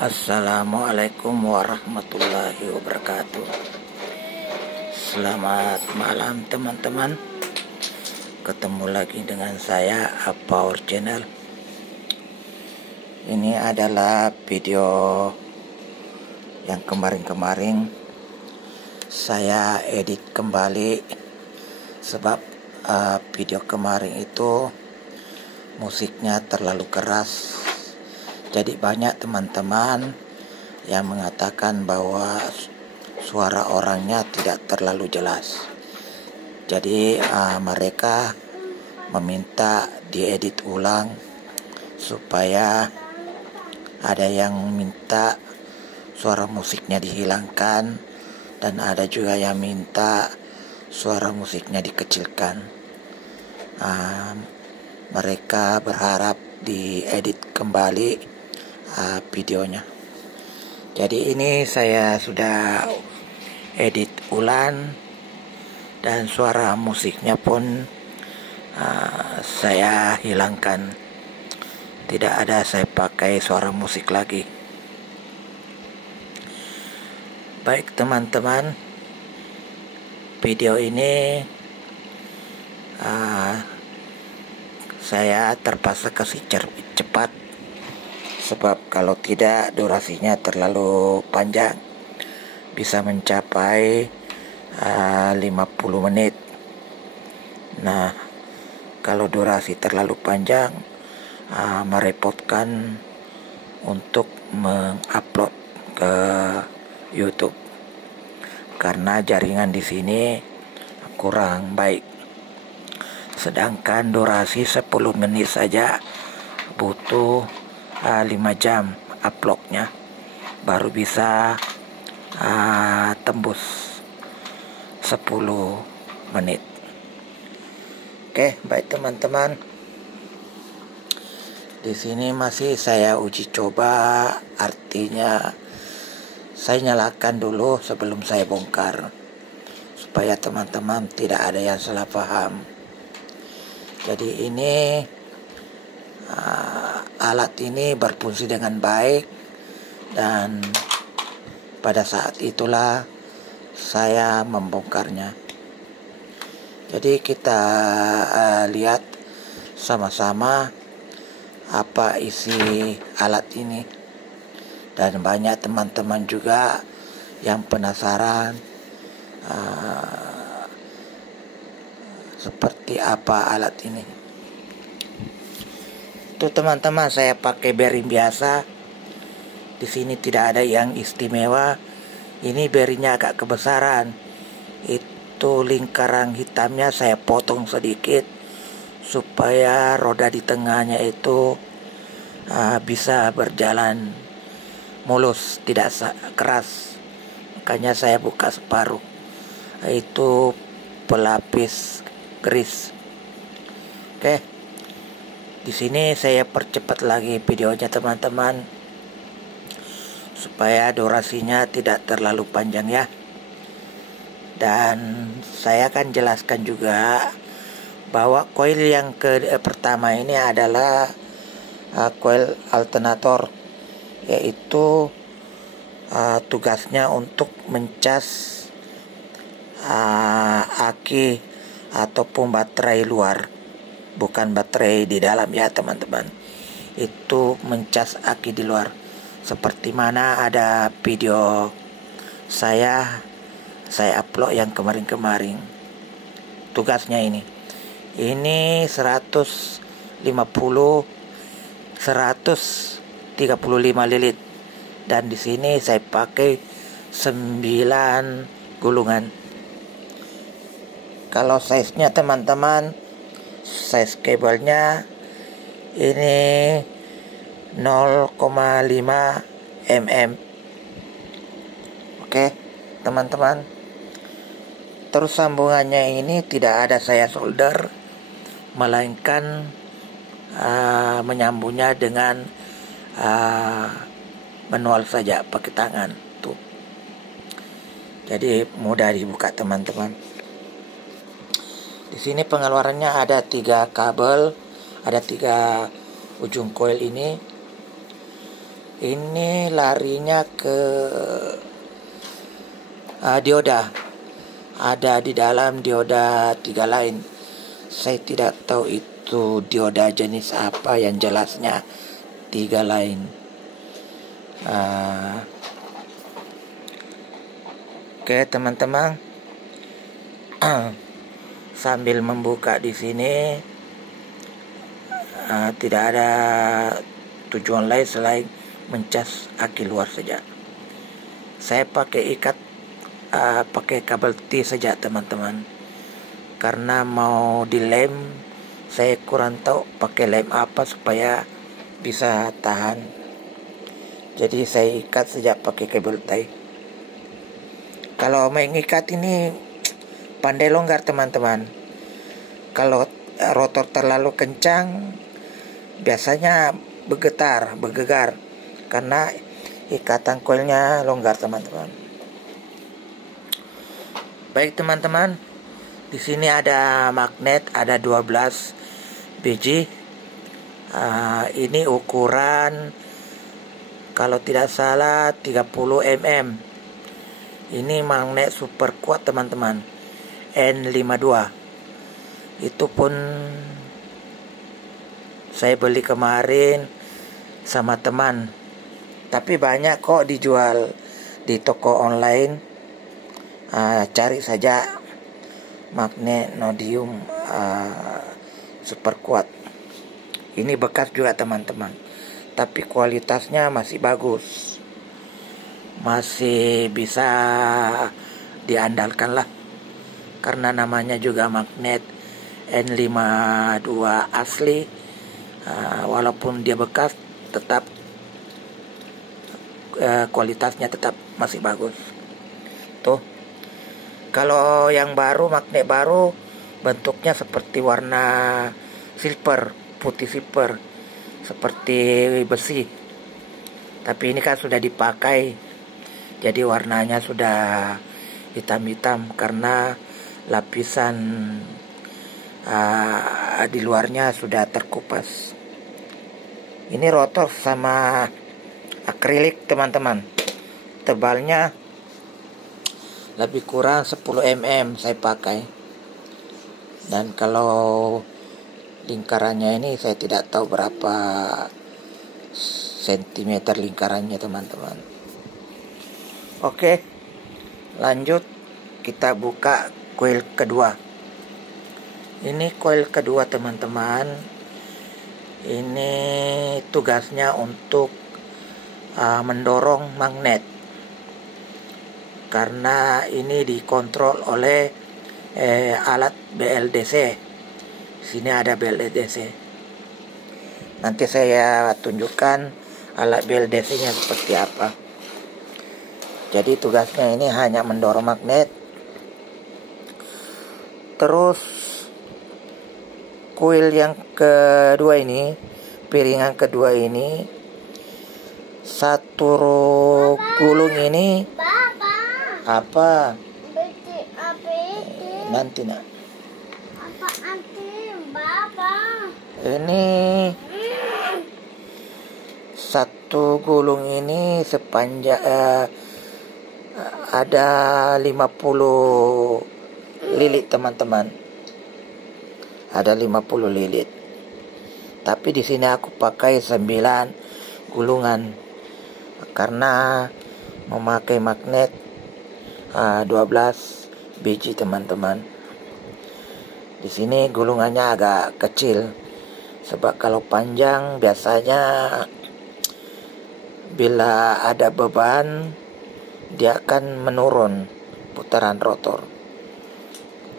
Assalamualaikum warahmatullahi wabarakatuh. Selamat malam teman-teman. Ketemu lagi dengan saya Power Channel. Ini adalah video yang kemarin saya edit kembali. Sebab video kemarin itu musiknya terlalu keras. Jadi banyak teman-teman yang mengatakan bahwa suara orangnya tidak terlalu jelas. Jadi mereka meminta diedit ulang, supaya ada yang minta suara musiknya dihilangkan, dan ada juga yang minta suara musiknya dikecilkan. Mereka berharap diedit kembali videonya. Jadi ini saya sudah edit ulang, dan suara musiknya pun saya hilangkan. Tidak ada saya pakai suara musik lagi. Baik teman-teman, video ini saya terpaksa kasih cepat. Sebab kalau tidak durasinya terlalu panjang, bisa mencapai 50 menit. Nah, kalau durasi terlalu panjang merepotkan untuk mengupload ke YouTube, karena jaringan di sini kurang baik. Sedangkan durasi 10 menit saja butuh 5 jam uploadnya, baru bisa tembus 10 menit. Oke, baik teman-teman. Di sini masih saya uji coba, artinya saya nyalakan dulu sebelum saya bongkar, supaya teman-teman tidak ada yang salah paham. Jadi ini alat ini berfungsi dengan baik, dan pada saat itulah saya membongkarnya. Jadi kita lihat sama-sama apa isi alat ini, dan banyak teman-teman juga yang penasaran seperti apa alat ini. Tuh teman-teman, saya pakai bearing biasa. Di sini tidak ada yang istimewa. Ini bearingnya agak kebesaran. Itu lingkaran hitamnya saya potong sedikit, supaya roda di tengahnya itu bisa berjalan mulus, tidak keras. Makanya saya buka separuh. Itu pelapis grease. Oke. Di sini saya percepat lagi videonya teman-teman, supaya durasinya tidak terlalu panjang ya. Dan saya akan jelaskan juga bahwa coil yang pertama ini adalah coil alternator, yaitu tugasnya untuk mencas aki ataupun baterai luar, bukan baterai di dalam ya teman-teman. Itu mencas aki di luar. Seperti mana ada video saya upload yang kemarin. Tugasnya ini 135 lilit, dan di sini saya pakai 9 gulungan. Kalau size-nya teman-teman, size kabelnya ini 0,5 mm. Oke teman-teman. Terus sambungannya ini tidak ada saya solder, melainkan menyambungnya dengan manual saja, pakai tangan tuh. Jadi mudah dibuka teman-teman. Di sini pengeluarannya ada 3 kabel, ada 3 ujung coil ini. Ini larinya ke dioda. Ada di dalam dioda 3 line. Saya tidak tahu itu dioda jenis apa, yang jelasnya 3 line. Oke teman-teman, sambil membuka di sini, tidak ada tujuan lain selain mencas aki luar saja. Saya pakai pakai kabel T saja teman-teman, karena mau dilem. Saya kurang tahu pakai lem apa supaya bisa tahan. Jadi saya ikat saja pakai kabel T. Kalau mengikat ini pandai longgar teman-teman. Kalau rotor terlalu kencang biasanya bergegar karena ikatan koilnya longgar teman-teman. Baik teman-teman, di sini ada magnet, ada 12 biji. Ini ukuran kalau tidak salah 30 mm. Ini magnet super kuat teman-teman, N52. Itu pun saya beli kemarin sama teman, tapi banyak kok dijual di toko online. Cari saja magnet nodium super kuat. Ini bekas juga teman-teman, tapi kualitasnya masih bagus, masih bisa diandalkan lah, karena namanya juga magnet N52 asli. Walaupun dia bekas, tetap kualitasnya tetap masih bagus. Tuh, kalau yang baru, magnet baru, bentuknya seperti warna silver, putih silver, seperti besi. Tapi ini kan sudah dipakai, jadi warnanya sudah hitam-hitam karena lapisan di luarnya sudah terkupas. Ini rotor sama akrilik teman-teman, tebalnya lebih kurang 10 mm saya pakai. Dan kalau lingkarannya ini saya tidak tahu berapa sentimeter lingkarannya teman-teman. Oke, lanjut kita buka coil kedua. Ini coil kedua teman-teman. Ini tugasnya untuk mendorong magnet, karena ini dikontrol oleh alat BLDC. Sini ada BLDC. Nanti saya tunjukkan alat BLDC-nya seperti apa. Jadi tugasnya ini hanya mendorong magnet. Terus coil yang kedua ini, piringan kedua ini, satu gulung ini apa? Nanti nak. Ini satu gulung ini sepanjang ada 50 lilit teman-teman. Ada 50 lilit. Tapi di sini aku pakai 9 gulungan karena memakai magnet 12 biji teman-teman. Di sini gulungannya agak kecil, sebab kalau panjang biasanya bila ada beban dia akan menurun putaran rotor.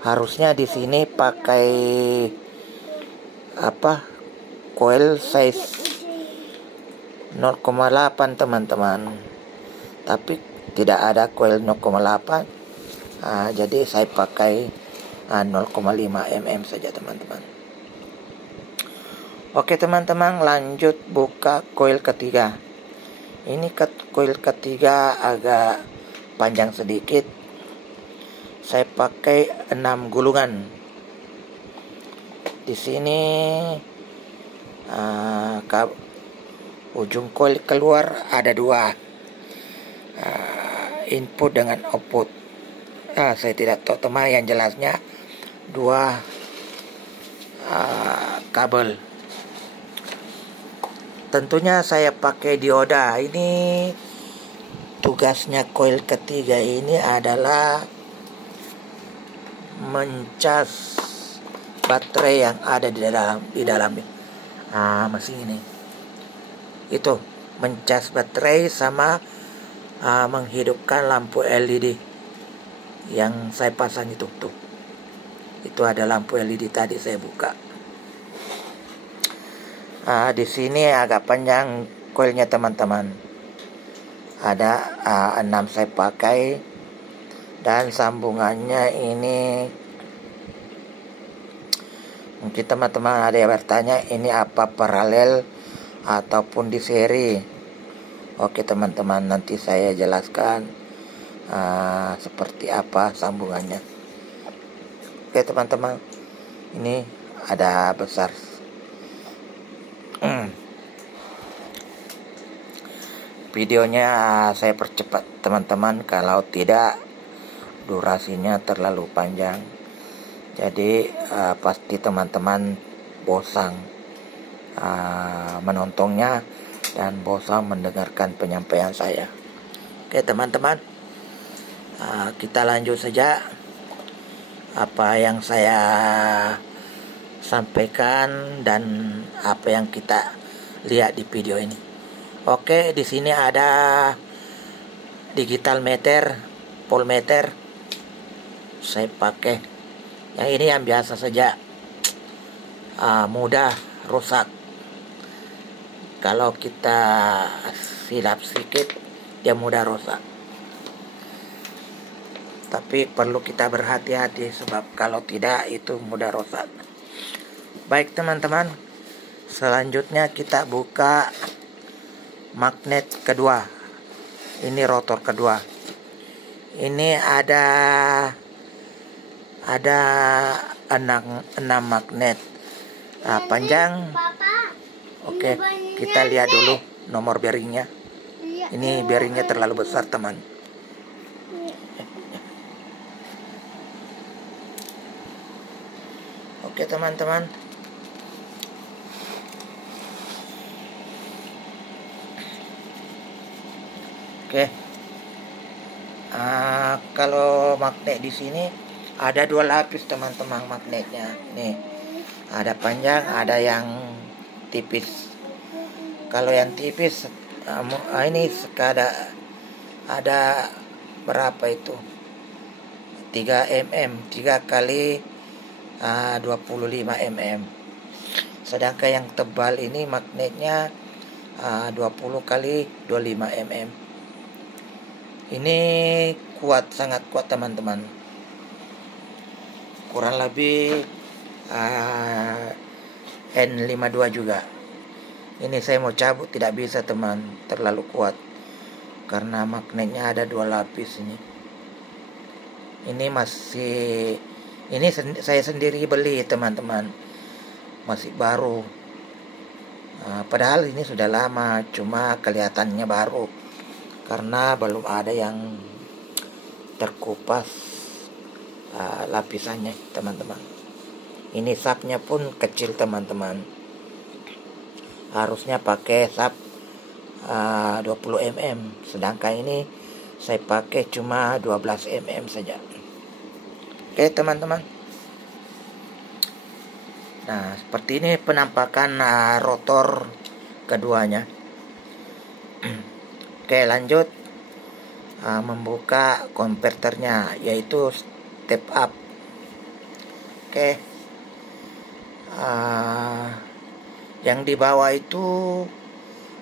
Harusnya di sini pakai coil size 0,8 teman-teman. Tapi tidak ada coil 0,8. Jadi saya pakai 0,5 mm saja teman-teman. Oke teman-teman, lanjut buka coil ketiga. Ini coil ketiga agak panjang sedikit. Saya pakai 6 gulungan. Di sini ujung coil keluar ada dua, input dengan output. Saya tidak tahu teman, yang jelasnya dua kabel. Tentunya saya pakai dioda. Ini tugasnya coil ketiga ini adalah mencas baterai yang ada di dalamnya. Mesin ini. Itu mencas baterai sama menghidupkan lampu LED yang saya pasang itu tuh. Itu ada lampu LED tadi saya buka. Di sini agak panjang coilnya teman-teman. Ada 6 saya pakai, dan sambungannya ini mungkin teman-teman ada yang bertanya ini apa paralel ataupun di seri. Oke teman-teman, nanti saya jelaskan seperti apa sambungannya. Oke teman-teman, ini ada besar. Videonya saya percepat teman-teman, kalau tidak durasinya terlalu panjang. Jadi pasti teman-teman bosan menontonnya dan bosan mendengarkan penyampaian saya. Oke teman-teman, kita lanjut saja apa yang saya sampaikan dan apa yang kita lihat di video ini. Oke, di sini ada digital meter, voltmeter. Saya pakai yang ini, yang biasa saja, mudah rusak. Kalau kita silap sedikit, dia mudah rusak. Tapi perlu kita berhati-hati, sebab kalau tidak itu mudah rusak. Baik teman-teman, selanjutnya kita buka magnet kedua. Ini rotor kedua. Ini ada 6 magnet panjang. Oke, kita lihat dulu nomor bearingnya. Ini bearingnya terlalu besar teman. Oke teman-teman, oke. Kalau magnet di sini ada 2 lapis teman-teman magnetnya. Nih, ada panjang, ada yang tipis. Kalau yang tipis ini ada berapa itu? 3 mm, 3 kali 25 mm. Sedangkan yang tebal ini magnetnya 20 kali 25 mm. Ini kuat, sangat kuat teman-teman. Kurang lebih N52 juga. Ini saya mau cabut tidak bisa teman, terlalu kuat. Karena magnetnya ada 2 lapis ini. Ini saya sendiri beli teman-teman, masih baru. Padahal ini sudah lama, cuma kelihatannya baru karena belum ada yang terkupas lapisannya teman-teman. Ini sapnya pun kecil teman-teman, harusnya pakai sap 20 mm, sedangkan ini saya pakai cuma 12 mm saja. Oke teman-teman, nah seperti ini penampakan rotor keduanya. Oke lanjut, membuka konverternya, yaitu step up. Oke, yang di bawah itu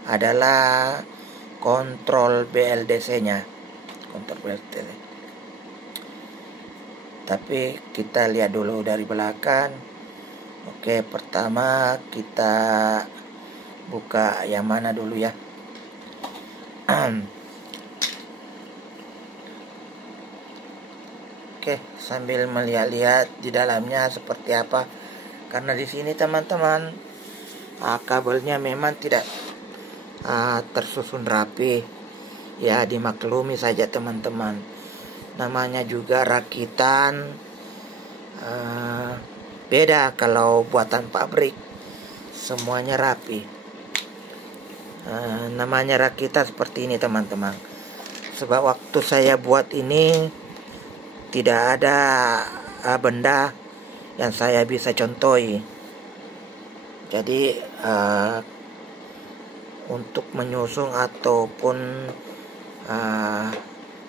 adalah kontrol BLDC-nya, kontrol BLDC. Tapi kita lihat dulu dari belakang. Oke, pertama kita buka yang mana dulu ya. Oke, sambil melihat-lihat di dalamnya seperti apa. Karena di sini teman-teman kabelnya memang tidak tersusun rapi. Ya, dimaklumi saja teman-teman. Namanya juga rakitan, beda kalau buatan pabrik, semuanya rapi. Namanya rakitan seperti ini teman-teman. Sebab waktu saya buat ini tidak ada benda yang saya bisa contohi. Jadi untuk menyusung ataupun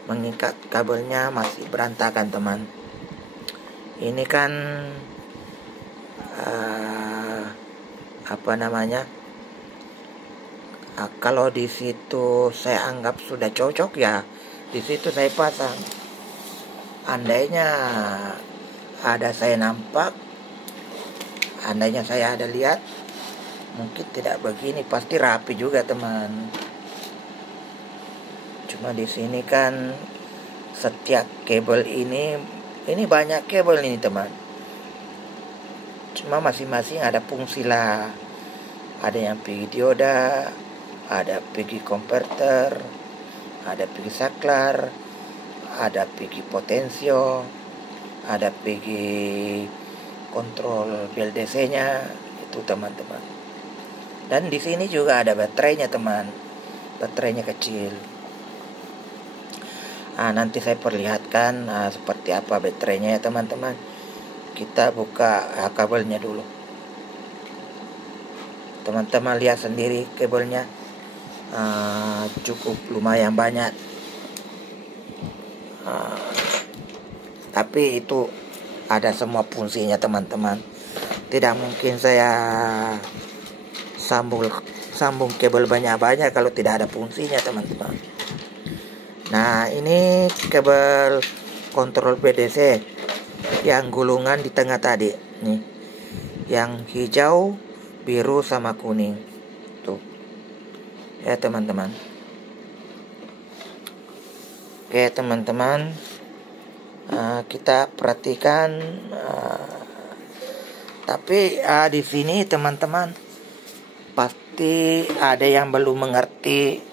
mengikat kabelnya masih berantakan teman. Ini kan kalau di situ saya anggap sudah cocok, ya di situ saya pasang. Andainya ada saya nampak, andainya saya ada lihat, mungkin tidak begini, pasti rapi juga teman. Cuma di sini kan setiap kabel ini banyak kabel ini teman. Cuma masing-masing ada fungsi lah. Ada yang pergi dioda, ada pergi konverter, ada pergi saklar, ada pergi potensio, ada pergi kontrol BLDC-nya, itu teman-teman. Dan di sini juga ada baterainya teman, baterainya kecil. Nanti saya perlihatkan seperti apa baterainya ya teman-teman. Kita buka kabelnya dulu. Teman-teman lihat sendiri kabelnya, cukup lumayan banyak. Tapi itu ada semua fungsinya teman-teman. Tidak mungkin saya sambung kabel banyak-banyak kalau tidak ada fungsinya teman-teman. Nah, ini kabel kontrol BDC yang gulungan di tengah tadi nih, yang hijau, biru sama kuning tuh ya teman-teman. Oke teman-teman, kita perhatikan. Tapi di sini teman-teman pasti ada yang belum mengerti.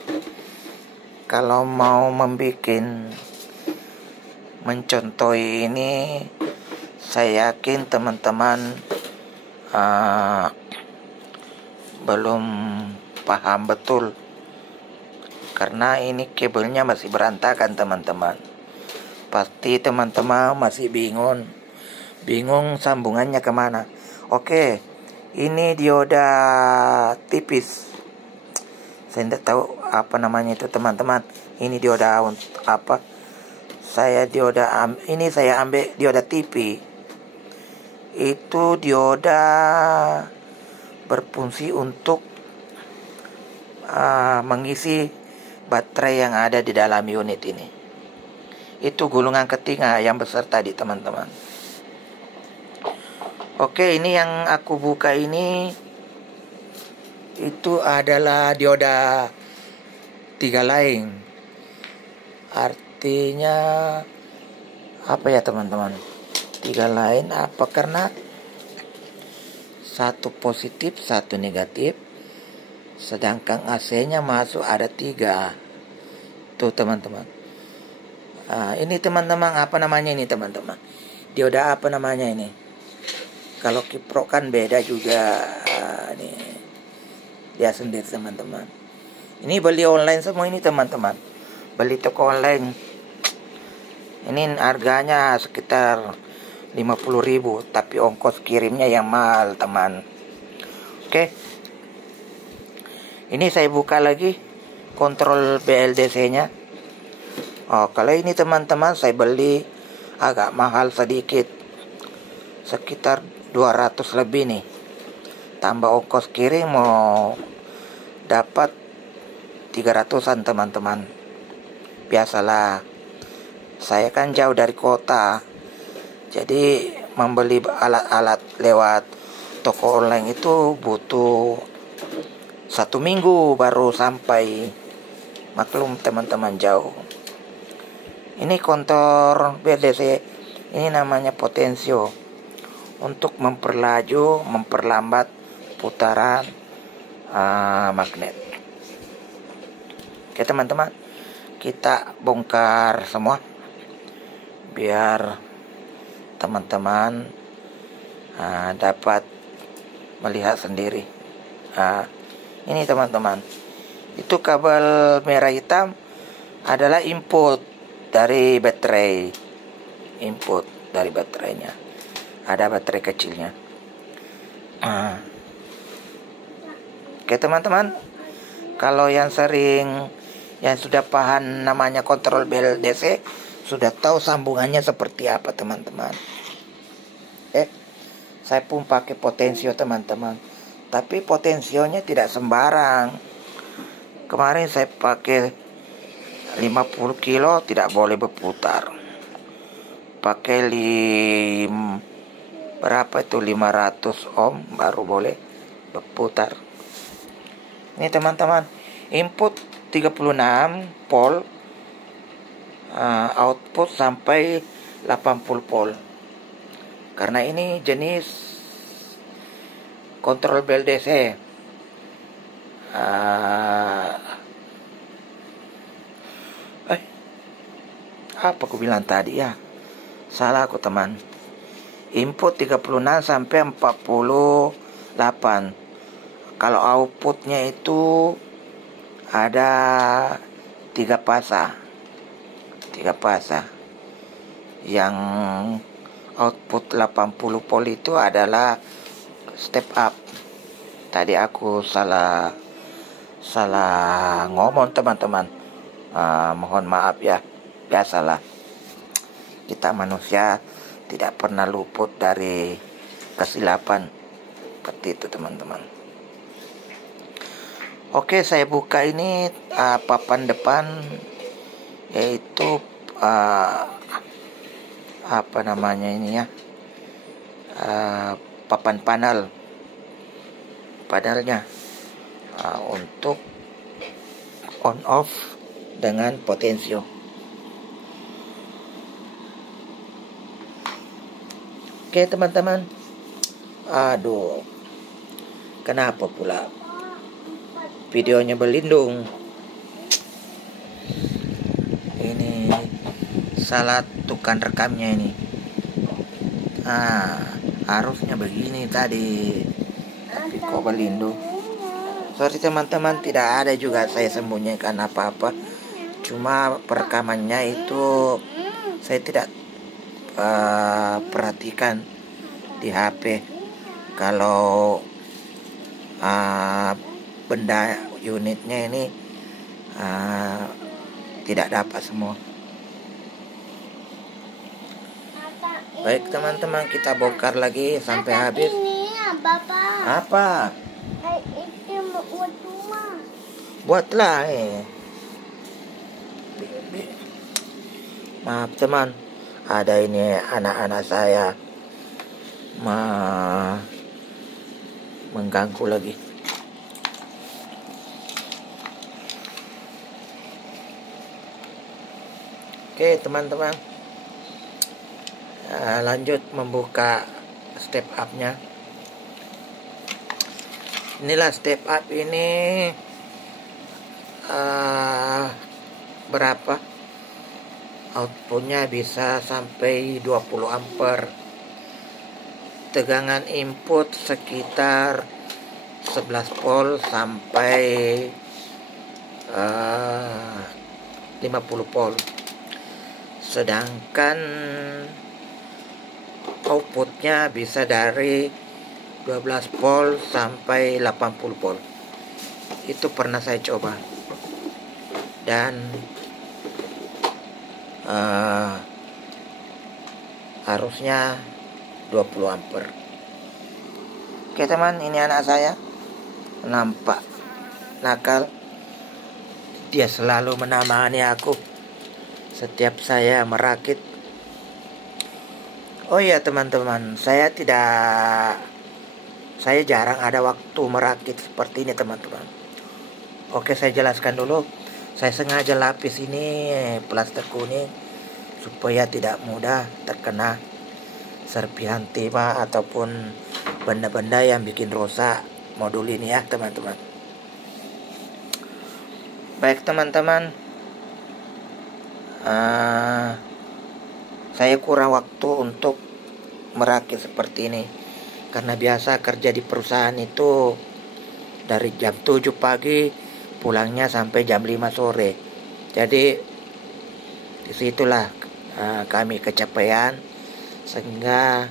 Kalau mau mencontohi ini, saya yakin teman-teman belum paham betul, karena ini kabelnya masih berantakan teman-teman. Pasti teman-teman masih bingung sambungannya kemana. Oke, ini dioda tipis. Saya tidak tahu apa namanya itu teman-teman. Ini dioda apa? Saya ambil dioda TV. Itu dioda berfungsi untuk mengisi baterai yang ada di dalam unit ini. Itu gulungan ketiga yang besar tadi teman-teman. Oke, ini yang aku buka ini itu adalah dioda 3 line. Artinya apa ya teman-teman? 3 line apa? Karena satu positif, satu negatif, sedangkan AC-nya masuk ada 3. Tuh teman-teman. Ini teman-teman, apa namanya ini teman-teman? Dioda apa namanya ini? Kalau kiprok kan beda juga. Nih dia sendiri teman-teman. Ini beli online semua ini teman-teman. Beli toko online. Ini harganya sekitar 50.000, tapi ongkos kirimnya yang mahal teman. Oke. Ini saya buka lagi kontrol BLDC-nya. Kalau ini teman-teman saya beli agak mahal sedikit, sekitar 200 lebih nih. Tambah ongkos kirim mau dapat 300-an teman-teman. Biasalah, saya kan jauh dari kota, jadi membeli alat-alat lewat toko online itu butuh 1 minggu baru sampai. Maklum teman-teman jauh. Ini kontor BLDC, ini namanya potensio, untuk memperlambat putaran magnet. Oke teman-teman, kita bongkar semua biar teman-teman dapat melihat sendiri. Ini teman-teman, itu kabel merah hitam adalah input dari baterai, input dari baterainya. Ada baterai kecilnya. Oke teman-teman, kalau yang sudah paham namanya kontrol BLDC, sudah tahu sambungannya seperti apa teman-teman. Saya pun pakai potensio teman-teman, tapi potensionya tidak sembarang. Kemarin saya pakai 50 kilo tidak boleh berputar. Pakai berapa itu 500 ohm baru boleh berputar. Ini teman-teman, input 36 volt, output sampai 80 volt. Karena ini jenis kontrol BLDC. Apa aku bilang tadi ya? Salah aku teman. Input 36 sampai 48. Kalau outputnya itu ada 3 fasa. Yang output 80 volt itu adalah step up. Tadi aku salah ngomong teman-teman. Mohon maaf ya. Biasalah, kita manusia tidak pernah luput dari kesilapan. Seperti itu teman-teman. Oke, saya buka ini papan depan, yaitu apa namanya ini ya, papan panelnya untuk on off dengan potensio. Oke teman-teman, aduh, kenapa pula videonya berlindung? Ini salah tukang rekamnya ini. Harusnya begini tadi, tapi kok berlindung. Sorry teman-teman, tidak ada juga saya sembunyikan apa-apa. Cuma perekamannya itu saya tidak perhatikan di HP. Kalau benda unitnya ini tidak dapat semua. Baik teman-teman, kita bongkar lagi sampai habis. Apa? Buatlah. Maaf teman, ada ini anak-anak saya mengganggu lagi. Oke teman-teman, lanjut membuka step up-nya. Inilah step up ini berapa? Outputnya bisa sampai 20 ampere. Tegangan input sekitar 11 volt sampai 50 volt. Sedangkan outputnya bisa dari 12 volt sampai 80 volt. Itu pernah saya coba. Dan harusnya 20 ampere. Oke teman, ini anak saya nampak nakal. Dia selalu menemani aku setiap saya merakit. Oh iya teman-teman, saya jarang ada waktu merakit seperti ini teman-teman. Oke, saya jelaskan dulu. Saya sengaja lapis ini plaster kuning supaya tidak mudah terkena serpihan timah ataupun benda-benda yang bikin rusak modul ini ya teman-teman. Baik teman-teman, saya kurang waktu untuk merakit seperti ini, karena biasa kerja di perusahaan itu dari jam 7 pagi pulangnya sampai jam 5 sore. Jadi disitulah kami kecapean, sehingga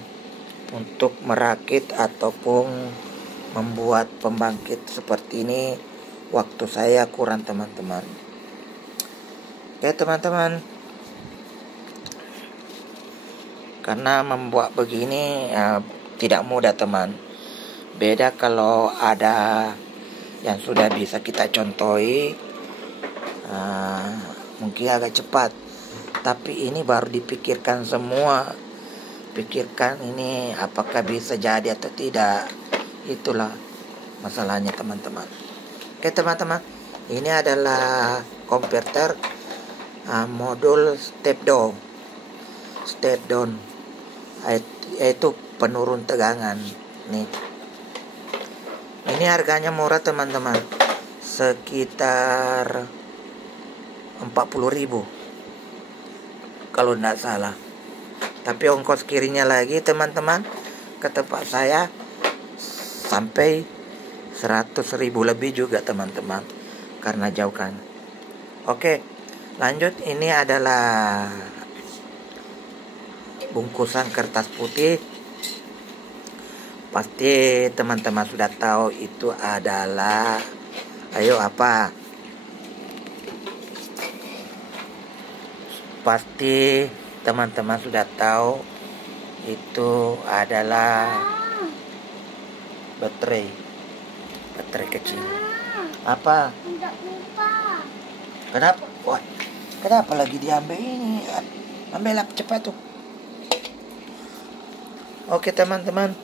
untuk merakit ataupun membuat pembangkit seperti ini waktu saya kurang teman-teman. Oke teman-teman, karena membuat begini tidak mudah teman. Beda kalau ada yang sudah bisa kita contohi, mungkin agak cepat. Tapi ini baru dipikirkan semua. Pikirkan ini apakah bisa jadi atau tidak. Itulah masalahnya teman-teman. Oke teman-teman, ini adalah konverter modul step down, yaitu penurun tegangan. Nih, ini harganya murah teman-teman, sekitar 40.000 kalau tidak salah. Tapi ongkos kirinya lagi teman-teman ke tempat saya sampai 100.000 lebih juga teman-teman, karena jauh kan. Oke, lanjut. Ini adalah bungkusan kertas putih. Pasti teman-teman sudah tahu itu adalah, ayo apa? Pasti teman-teman sudah tahu itu adalah baterai kecil. Apa? Tidak lupa. Kenapa? Wah, kenapa lagi diambil ini? Ambillah cepat tuh. Oke teman-teman,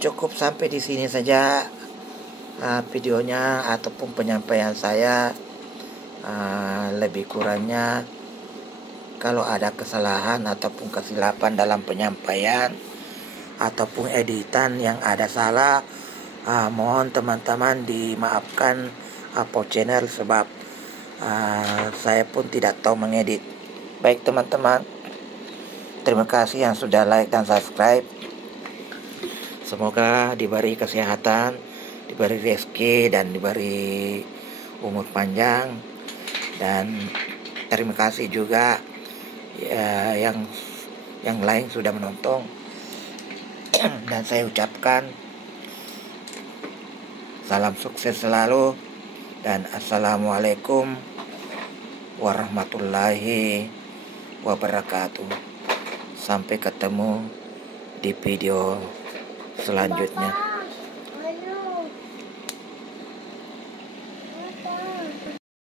cukup sampai di sini saja videonya ataupun penyampaian saya. Lebih kurangnya kalau ada kesalahan ataupun kesilapan dalam penyampaian ataupun editan yang ada salah, mohon teman-teman dimaafkan channel, sebab saya pun tidak tahu mengedit. Baik teman-teman, terima kasih yang sudah like dan subscribe. Semoga diberi kesehatan, diberi rezeki, dan diberi umur panjang. Dan terima kasih juga yang lain sudah menonton. Dan saya ucapkan salam sukses selalu, dan assalamualaikum warahmatullahi wabarakatuh. Sampai ketemu di video selanjutnya.